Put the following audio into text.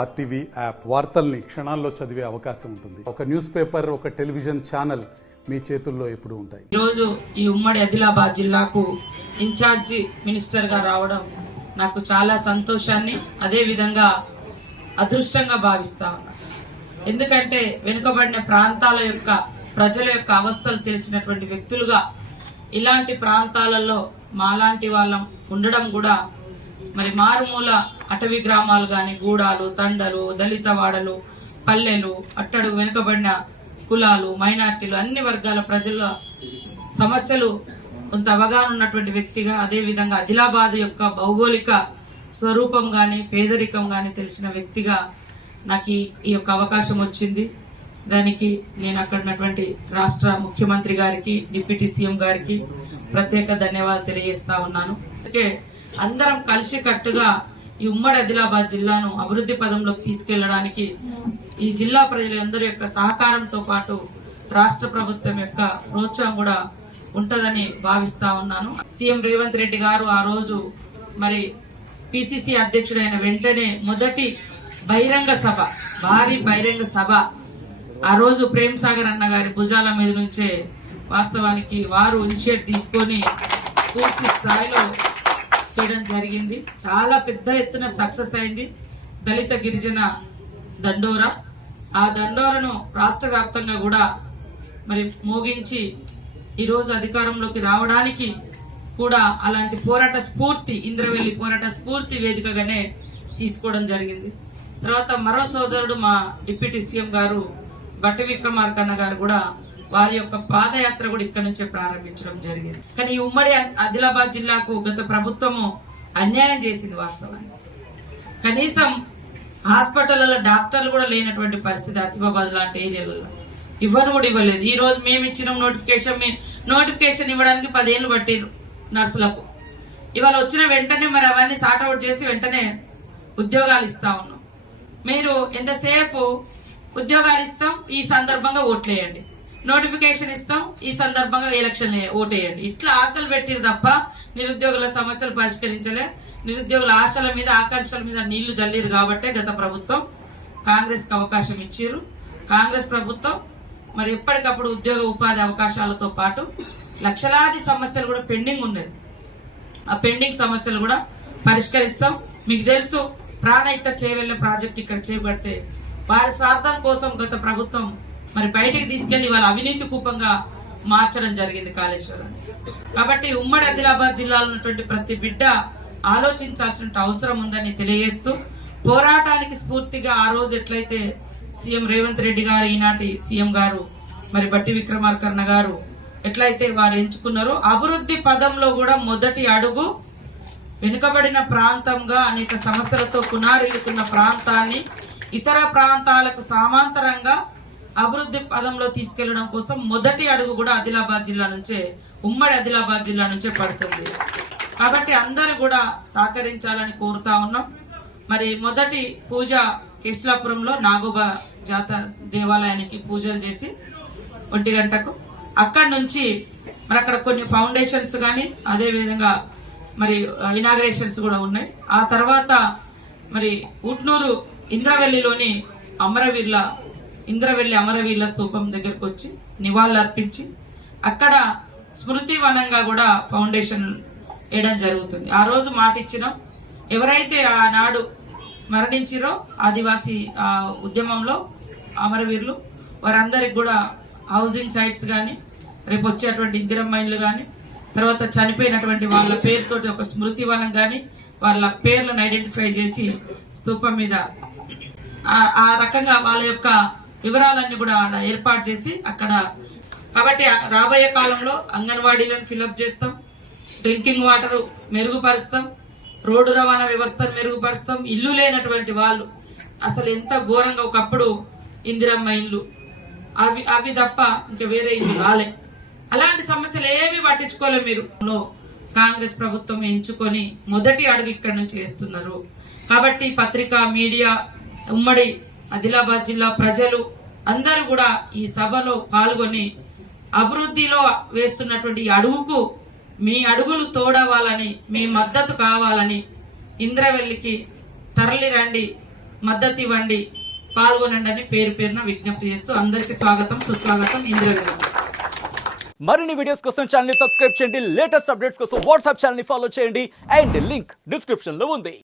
RTV app వార్తల్ని క్షణాల్లో చదివే అవకాశం ఉంటుంది. ఒక న్యూస్ పేపర్, ఒక టెలివిజన్ ఛానల్ మీ చేతుల్లో ఎప్పుడు ఉంటాయి. ఈరోజు ఈ ఉమ్మడి ఆదిలాబాద్ జిల్లాకు ఇన్ఛార్జి మినిస్టర్ గా రావడం నాకు చాలా సంతోషాన్ని, అదే విధంగా అదృష్టంగా భావిస్తా ఉన్నా. ఎందుకంటే వెనుకబడిన ప్రాంతాల యొక్క ప్రజల యొక్క అవస్థలు తెలిసినటువంటి వ్యక్తులుగా ఇలాంటి ప్రాంతాలలో మాలాంటి వాళ్ళం ఉండడం కూడా, మరి మారుమూల అటవీ గ్రామాలు కానీ, గూడాలు, తండలు, దళిత వాడలు, పల్లెలు, అట్టడుగు వెనుకబడిన కులాలు, మైనార్టీలు, అన్ని వర్గాల ప్రజల సమస్యలు కొంత అవగాహన ఉన్నటువంటి వ్యక్తిగా, అదేవిధంగా ఆదిలాబాద్ యొక్క భౌగోళిక స్వరూపం కానీ, పేదరికం కానీ తెలిసిన వ్యక్తిగా నాకు ఈ యొక్క అవకాశం వచ్చింది. దానికి నేను అక్కడ ఉన్నటువంటి రాష్ట్ర ముఖ్యమంత్రి గారికి, డిప్యూటీ సీఎం గారికి ప్రత్యేక ధన్యవాదాలు తెలియజేస్తా ఉన్నాను. అందుకే అందరం కలిసి కట్టుగా ఈ ఉమ్మడి ఆదిలాబాద్ జిల్లాను అభివృద్ధి పదంలోకి తీసుకెళ్లడానికి ఈ జిల్లా ప్రజలందరి యొక్క సహకారంతో పాటు రాష్ట్ర ప్రభుత్వం యొక్క ప్రోత్సాహం కూడా ఉంటదని భావిస్తా ఉన్నాను. సీఎం రేవంత్ రెడ్డి గారు ఆ రోజు మరి పిసిసి అధ్యక్షుడైన వెంటనే మొదటి బహిరంగ సభ, భారీ బహిరంగ సభ ఆ రోజు ప్రేమ్ సాగర్ అన్న గారి భుజాల మీద నుంచే వాస్తవానికి వారు ఇనిషియేట్ తీసుకొని పూర్తి స్థాయిలో చేయడం జరిగింది. చాలా పెద్ద ఎత్తున సక్సెస్ అయింది. దళిత గిరిజన దండోరా, ఆ దండోరను రాష్ట్ర వ్యాప్తంగా కూడా మరి మోగించి ఈరోజు అధికారంలోకి రావడానికి కూడా అలాంటి పోరాట స్ఫూర్తి, ఇంద్రవెల్లి పోరాట స్ఫూర్తి వేదికగానే తీసుకోవడం జరిగింది. తర్వాత మరో సోదరుడు మా డిప్యూటీ సీఎం గారు బట్టి విక్రమార్కన్న గారు కూడా వారి యొక్క పాదయాత్ర కూడా ఇక్కడ నుంచే ప్రారంభించడం జరిగింది. కానీ ఈ ఉమ్మడి ఆదిలాబాద్ జిల్లాకు గత ప్రభుత్వము అన్యాయం చేసింది. వాస్తవానికి కనీసం హాస్పిటల్లో డాక్టర్లు కూడా లేనటువంటి పరిస్థితి ఆసిఫాబాద్ లాంటి ఏరియాలలో ఇవ్వను కూడా ఇవ్వలేదు. ఈ రోజు మేము ఇచ్చిన నోటిఫికేషన్ ఇవ్వడానికి 10 ఏళ్ళు పట్టిరు నర్సులకు. ఇవాళ వచ్చిన వెంటనే మరి అవన్నీ సార్ట్అవుట్ చేసి వెంటనే ఉద్యోగాలు ఇస్తా ఉన్నాం. మీరు ఎంతసేపు ఉద్యోగాలు ఇస్తాం, ఈ సందర్భంగా ఓట్లేయండి, నోటిఫికేషన్ ఇస్తాం, ఈ సందర్భంగా ఎలక్షన్ ఓటేయండి, ఇట్లా ఆశలు పెట్టిరు తప్ప నిరుద్యోగుల సమస్యలు పరిష్కరించలే. నిరుద్యోగుల ఆశల మీద, ఆకాంక్షల మీద నీళ్లు జల్లిరు కాబట్టే గత ప్రభుత్వం కాంగ్రెస్కి అవకాశం ఇచ్చిరు. కాంగ్రెస్ ప్రభుత్వం మరి ఎప్పటికప్పుడు ఉద్యోగ ఉపాధి అవకాశాలతో పాటు లక్షలాది సమస్యలు కూడా పెండింగ్ ఉన్నది. ఆ పెండింగ్ సమస్యలు కూడా పరిష్కరిస్తాం. మీకు తెలుసు, ప్రాణహిత చేవెళ్ల ప్రాజెక్ట్ ఇక్కడ చేపడితే వారి స్వార్థం కోసం గత ప్రభుత్వం మరి బయటికి తీసుకెళ్లి వాళ్ళ అవినీతి కూపంగా మార్చడం జరిగింది కాళేశ్వరాన్ని. కాబట్టి ఉమ్మడి ఆదిలాబాద్ జిల్లాలో ఉన్నటువంటి ప్రతి బిడ్డ ఆలోచించాల్సిన అవసరం ఉందని తెలియజేస్తూ, పోరాటానికి స్ఫూర్తిగా ఆ రోజు ఎట్లయితే సీఎం రేవంత్ రెడ్డి గారు, ఈనాటి సీఎం గారు మరి బట్టి విక్రమార్కన్న గారు ఎట్లయితే వారు ఎంచుకున్నారో, అభివృద్ధి పదంలో కూడా మొదటి అడుగు వెనుకబడిన ప్రాంతంగా అనేక సమస్యలతో కునారిల్లుతున్న ప్రాంతాన్ని ఇతర ప్రాంతాలకు సమాంతరంగా అభివృద్ధి పదంలో తీసుకెళ్లడం కోసం మొదటి అడుగు కూడా ఆదిలాబాద్ జిల్లా నుంచే, ఉమ్మడి ఆదిలాబాద్ జిల్లా నుంచే పడుతుంది. కాబట్టి అందరూ కూడా సహకరించాలని కోరుతా ఉన్నాం. మరి మొదటి పూజ కేశలాపురంలో నాగోబా జాత దేవాలయానికి పూజలు చేసి 1 గంటకు అక్కడి నుంచి మరి అక్కడ కొన్ని ఫౌండేషన్స్ కానీ, అదేవిధంగా మరి ఇనాగ్రేషన్స్ కూడా ఉన్నాయి. ఆ తర్వాత మరి ఉట్నూరు ఇంద్రవెల్లిలోని ఇంద్రవెల్లి అమరవీర్ల స్తూపం దగ్గరకు వచ్చి నివాళులు అర్పించి అక్కడ స్మృతి వనంగా కూడా ఫౌండేషన్ వేయడం జరుగుతుంది. ఆ రోజు మాట ఇచ్చినాం, ఎవరైతే ఆనాడు మరణించిరో ఆదివాసీ ఉద్యమంలో అమరవీరులు, వారందరికి కూడా హౌసింగ్ సైట్స్ కానీ, రేపు వచ్చేటువంటి ఇందిరమ్మైన్లు కానీ, తర్వాత చనిపోయినటువంటి వాళ్ళ పేరుతోటి ఒక స్మృతి వనం కానీ, వాళ్ళ పేర్లను ఐడెంటిఫై చేసి స్తూపం మీద ఆ రకంగా వాళ్ళ యొక్క వివరాలన్నీ కూడా ఏర్పాటు చేసి అక్కడ. కాబట్టి రాబోయే కాలంలో అంగన్వాడీలను ఫిల్అప్ చేస్తాం, డ్రింకింగ్ వాటర్ మెరుగుపరుస్తాం, రోడ్డు రవాణా వ్యవస్థను మెరుగుపరుస్తాం. ఇల్లు లేనటువంటి వాళ్ళు అసలు ఎంత ఘోరంగా, ఒకప్పుడు ఇందిరమ్మ ఇల్లు అవి తప్ప ఇంకా వేరే ఇల్లు రాలే. అలాంటి సమస్యలు ఏమి పట్టించుకోలే. మీరు కాంగ్రెస్ ప్రభుత్వం ఎంచుకొని మొదటి అడుగు ఇక్కడ నుంచి వేస్తున్నారు. కాబట్టి పత్రికా, మీడియా, ఉమ్మడి ఆదిలాబాద్ జిల్లా ప్రజలు అందరూ కూడా ఈ సభలో పాల్గొని అభివృద్ధిలో వేస్తున్నటువంటి అడుగుకు మీ అడుగులు తోడవాలని, మీ మద్దతు కావాలని ఇంద్రవెల్లికి తరలి రండి. మద్దతు ఇవ్వండి, పాల్గొనండి అని పేరు పేరున విజ్ఞప్తి చేస్తూ అందరికీ స్వాగతం, సుస్వాగతం. ఇందిరాగారు. మరిన్ని వీడియోస్ కోసం ఛానల్ ని సబ్స్క్రైబ్ చేయండి, లేటెస్ట్ అప్డేట్స్ కోసం వాట్సాప్ ఛానల్ ని ఫాలో చేయండి అండ్ లింక్ డిస్క్రిప్షన్ లో ఉంది.